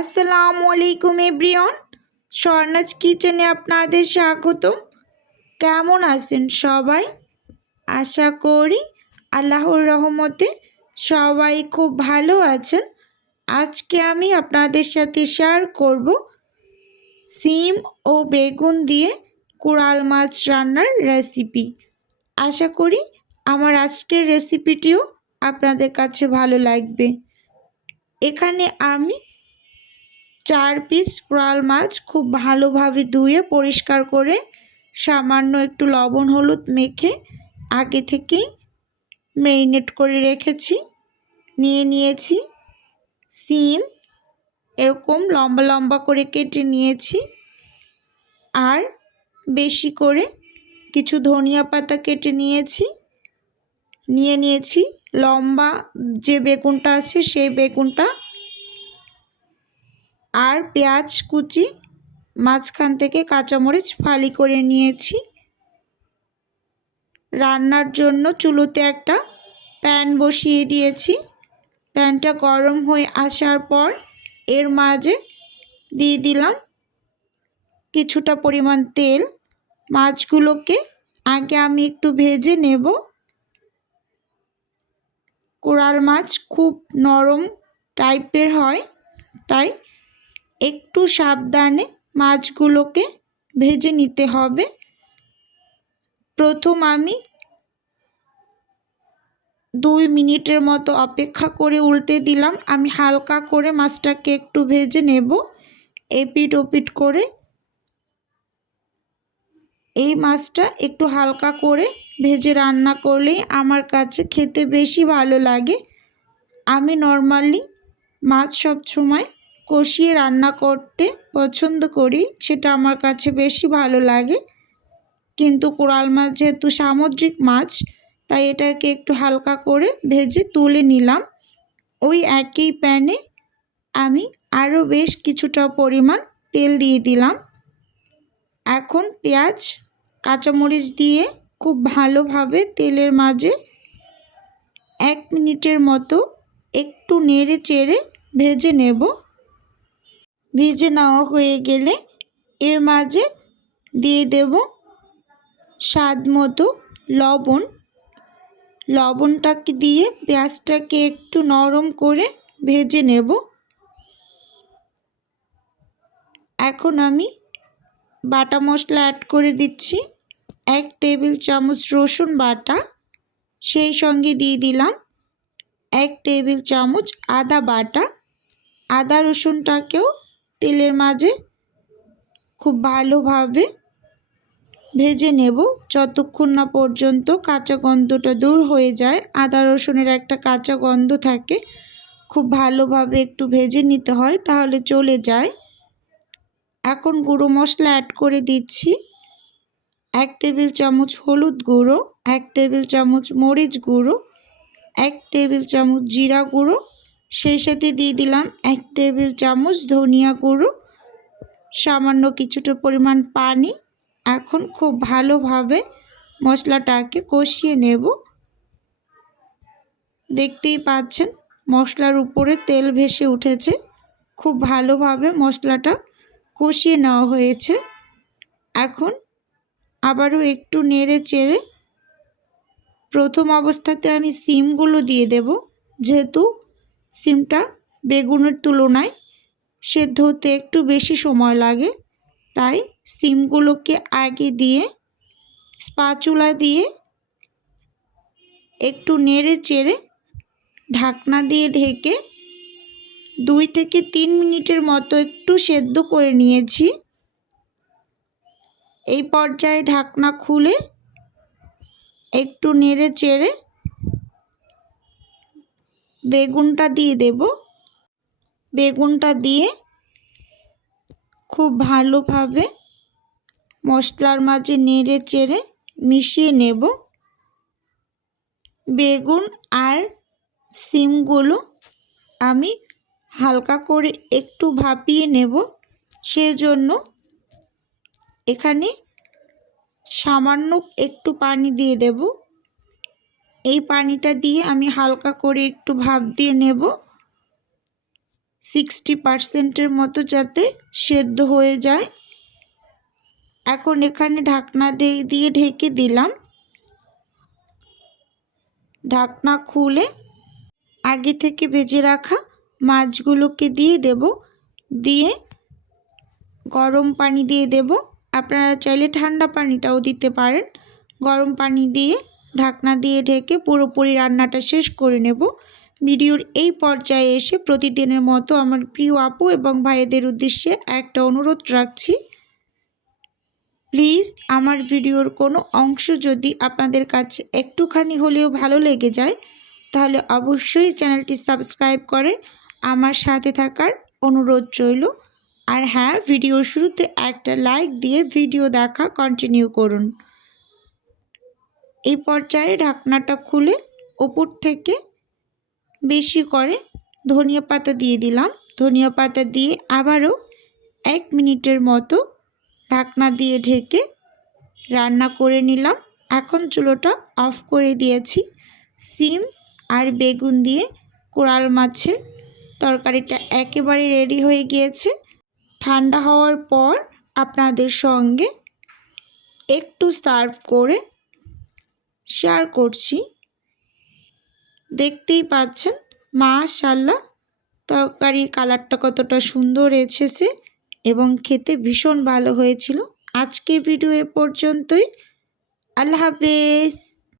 আসসালামু আলাইকুম এভরিওয়ান। স্বর্ণাজ কিচেনে আপনাদের স্বাগতম। কেমন আছেন সবাই? আশা করি আল্লাহর রহমতে সবাই খুব ভালো আছেন। আজকে আমি আপনাদের সাথে শেয়ার করব সিম ও বেগুন দিয়ে কোরাল মাছ রান্নার রেসিপি আশা করি আমার আজকের রেসিপিটিও আপনাদের কাছে ভালো লাগবে। এখানে আমি চার পিস কোরাল মাছ খুব ভালোভাবে ধুয়ে পরিষ্কার করে সামান্য একটু লবণ, হলুদ মেখে আগে থেকেই ম্যারিনেট করে রেখেছি। নিয়ে নিয়েছি সিম, এরকম লম্বা লম্বা করে কেটে নিয়েছি। আর বেশি করে কিছু ধনিয়া পাতা কেটে নিয়েছি। নিয়ে নিয়েছি লম্বা যে বেগুনটা আছে সেই বেগুনটা আর পেঁয়াজ কুচি মাঝখান থেকে কাঁচামরিচ ফালি করে নিয়েছি। রান্নার জন্য চুলোতে একটা প্যান বসিয়ে দিয়েছি। প্যানটা গরম হয়ে আসার পর এর মাঝে দিয়ে দিলাম কিছুটা পরিমাণ তেল। মাছগুলোকে আগে আমি একটু ভেজে নেব। কোরাল মাছ খুব নরম টাইপের হয়, তাই একটু সাবধানে মাছগুলোকে ভেজে নিতে হবে। প্রথম আমি দুই মিনিটের মতো অপেক্ষা করে উল্টে দিলাম। আমি হালকা করে মাছটাকে একটু ভেজে নেব। এপিট ওপিট করে এই মাছটা একটু হালকা করে ভেজে রান্না করলেই আমার কাছে খেতে বেশি ভালো লাগে। আমি নর্মালি মাছ সব সময় কষিয়ে রান্না করতে পছন্দ করি, সেটা আমার কাছে বেশি ভালো লাগে। কিন্তু কোরাল মাছ যেহেতু সামুদ্রিক মাছ, তাই এটাকে একটু হালকা করে ভেজে তুলে নিলাম। ওই একই প্যানে আমি আরও বেশ কিছুটা পরিমাণ তেল দিয়ে দিলাম। এখন পেঁয়াজ, কাঁচামরিচ দিয়ে খুব ভালোভাবে তেলের মাঝে এক মিনিটের মতো একটু নেড়ে চেড়ে ভেজে নেব। ভেজে নেওয়া হয়ে গেলে এর মাঝে দিয়ে দেব স্বাদ মতো লবণ। লবণটাকে দিয়ে পেঁয়াজটাকে একটু নরম করে ভেজে নেব। এখন আমি বাটা মশলা অ্যাড করে দিচ্ছি। এক টেবিল চামচ রসুন বাটা, সেই সঙ্গে দিয়ে দিলাম এক টেবিল চামচ আদা বাটা। আদা রসুনটাকেও তেলের মাঝে খুব ভালোভাবে ভেজে নেব। যতক্ষণ না পর্যন্ত কাঁচা গন্ধটা দূর হয়ে যায়, আদা রসুনের একটা কাঁচা গন্ধ থাকে, খুব ভালোভাবে একটু ভেজে নিতে হয়, তাহলে চলে যায়। এখন গুঁড়ো মশলা অ্যাড করে দিচ্ছি। এক টেবিল চামচ হলুদ গুঁড়ো, এক টেবিল চামচ মরিচ গুঁড়ো, এক টেবিল চামচ জিরা গুঁড়ো সেই সাথে দিয়ে দিলাম এক টেবিল চামচ ধনিয়া গুঁড়ো, সামান্য কিছুটা পরিমাণ পানি। এখন খুব ভালোভাবে মশলাটাকে কষিয়ে নেব। দেখতেই পাচ্ছেন, মশলার উপরে তেল ভেসে উঠেছে। খুব ভালোভাবে মশলাটা কষিয়ে নেওয়া হয়েছে। এখন আবারও একটু নেড়ে চেড়ে প্রথম অবস্থাতে আমি সিমগুলো দিয়ে দেব, যেহেতু সিমটা বেগুনের তুলনায় সেদ্ধ হতে একটু বেশি সময় লাগে। তাই সিমগুলোকে আগে দিয়ে স্পাচুলা দিয়ে একটু নেড়ে চেড়ে ঢাকনা দিয়ে ঢেকে দুই থেকে তিন মিনিটের মতো একটু সেদ্ধ করে নিয়েছি। এই পর্যায়ে ঢাকনা খুলে একটু নেড়ে চেড়ে বেগুনটা দিয়ে দেব। বেগুনটা দিয়ে খুব ভালোভাবে মশলার মাঝে নেড়ে চেড়ে মিশিয়ে নেব। বেগুন আর সিমগুলো আমি হালকা করে একটু ভাপিয়ে নেব। সেজন্য এখানে সামান্য একটু পানি দিয়ে দেব। এই পানিটা দিয়ে আমি হালকা করে একটু ভাপ দিয়ে নেব। সিক্সটি পার্সেন্টের মতো যাতে সেদ্ধ হয়ে যায়। এখন এখানে ঢাকনা দিয়ে ঢেকে দিলাম। ঢাকনা খুলে আগে থেকে ভেজে রাখা মাছগুলোকে দিয়ে দেব। দিয়ে গরম পানি দিয়ে দেব। আপনারা চাইলে ঠান্ডা পানিটাও দিতে পারেন। গরম পানি দিয়ে ঢাকনা দিয়ে ঢেকে পুরোপুরি রান্নাটা শেষ করে নেব। ভিডিওর এই পর্যায়ে এসে প্রতিদিনের মতো আমার প্রিয় আপু এবং ভাইদের উদ্দেশ্যে একটা অনুরোধ রাখছি। প্লিজ আমার ভিডিওর কোনো অংশ যদি আপনাদের কাছে একটুখানি হলেও ভালো লেগে যায়, তাহলে অবশ্যই চ্যানেলটি সাবস্ক্রাইব করে আমার সাথে থাকার অনুরোধ রইল। আর হ্যাঁ ভিডিওর শুরুতে একটা লাইক দিয়ে ভিডিও দেখা কন্টিনিউ করুন। এই পর্যায়ে ঢাকনাটা খুলে ওপর থেকে বেশি করে ধনিয়া পাতা দিয়ে দিলাম। ধনিয়া পাতা দিয়ে আবারও এক মিনিটের মতো ঢাকনা দিয়ে ঢেকে রান্না করে নিলাম। এখন চুলোটা অফ করে দিয়েছি। সিম আর বেগুন দিয়ে কোরাল মাছের তরকারিটা একেবারে রেডি হয়ে গিয়েছে। ঠান্ডা হওয়ার পর আপনাদের সঙ্গে একটু সার্ভ করে শেয়ার করছি। দেখতেই পাচ্ছেন মাশাল্লাহ তরকারির কালারটা কতটা সুন্দর এসেছে এবং খেতে ভীষণ ভালো হয়েছিল। আজকের ভিডিও এ পর্যন্তই, আল্লাহ হাফেজ।